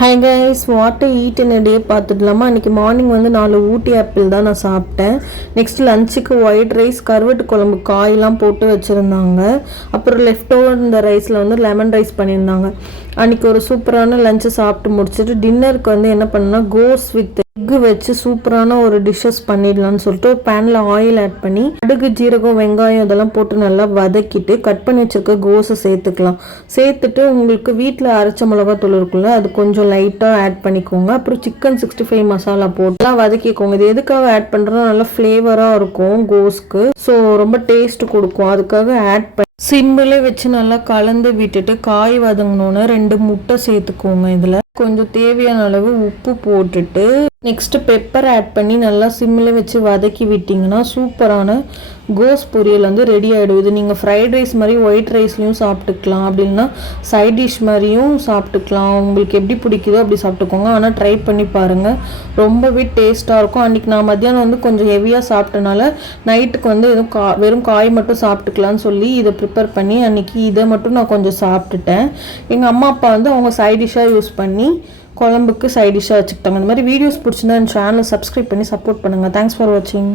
High guys, what to eat in day பார்த்துடலாமா? அன்றைக்கி morning வந்து 4 ஊட்டி ஆப்பிள் தான் நான் சாப்பிட்டேன். நெக்ஸ்ட் லஞ்சுக்கு ஒயிட் ரைஸ், கருவாட்டு குழம்பு, காயெல்லாம் போட்டு வச்சுருந்தாங்க. அப்புறம் லெஃப்ட் ஓவர் இந்த ரைஸில் வந்து லெமன் ரைஸ் பண்ணியிருந்தாங்க. அன்றைக்கி ஒரு சூப்பரான லஞ்சை சாப்பிட்டு முடிச்சுட்டு டின்னருக்கு வந்து என்ன பண்ணேன்னா கோஸ் வித் எக்கு வச்சு சூப்பரான ஒரு டிஷ்ஷஸ் பண்ணிடலான்னு சொல்லிட்டு ஒரு பேனில் ஆயில் ஆட் பண்ணி கடுகு, ஜீரகம், வெங்காயம் இதெல்லாம் போட்டு நல்லா வதக்கிட்டு கட் பண்ணி வச்சுருக்க கோஸை சேர்த்துக்கலாம். சேர்த்துட்டு உங்களுக்கு வீட்டில் அரைச்ச மிளகாத்தூள் இருக்குல்ல, அது கொஞ்சம் லைட்டாக ஆட் பண்ணிக்கோங்க. அப்புறம் சிக்கன் 65 மசாலா போட்டுலாம் வதக்கிக்கோங்க. இது எதுக்காக ஆட் பண்ணுறோன்னா நல்லா ஃப்ளேவராக இருக்கும் கோஸ்க்கு. ஸோ ரொம்ப டேஸ்ட் கொடுக்கும். அதுக்காக ஆட் பண்ணி சிம்பிளே வச்சு நல்லா கலந்து விட்டுட்டு காய் வதங்கினோன்னு 2 முட்டை சேர்த்துக்கோங்க. இதில் கொஞ்சம் தேவையான அளவு உப்பு போட்டுட்டு நெக்ஸ்ட்டு பெப்பர் ஆட் பண்ணி நல்லா சிம்மில் வச்சு வதக்கி விட்டிங்கன்னா சூப்பரான கோஸ் பொரியல் வந்து ரெடி ஆகிடும். இது நீங்கள் ஃப்ரைட் ரைஸ் மாதிரி ஒயிட் ரைஸ்லையும் சாப்பிட்டுக்கலாம், அப்படின்னா சைட் டிஷ் மாதிரியும் சாப்பிட்டுக்கலாம். உங்களுக்கு எப்படி பிடிக்குதோ அப்படி சாப்பிட்டுக்கோங்க. ஆனால் ட்ரை பண்ணி பாருங்கள், ரொம்பவே டேஸ்ட்டாக இருக்கும். அன்றைக்கி நான் மத்தியானம் வந்து கொஞ்சம் ஹெவியாக சாப்பிட்டனால நைட்டுக்கு வந்து எதுவும் வெறும் காய் மட்டும் சாப்பிட்டுக்கலான்னு சொல்லி இதை ப்ரிப்பேர் பண்ணி அன்றைக்கி இதை மட்டும் நான் கொஞ்சம் சாப்பிட்டுட்டேன். எங்கள் அம்மா அப்பா வந்து அவங்க சைட் டிஷ்ஷாக யூஸ் பண்ணி குழம்புக்கு சைட் டிஷ்ஷாக வச்சுக்கிட்டாங்க. இந்த மாதிரி வீடியோஸ் பிடிச்சிருந்தா என் சேனலை சப்ஸ்கிரைப் பண்ணி சப்போர்ட் பண்ணுங்கள். தேங்க்ஸ் ஃபார் வாட்சிங்.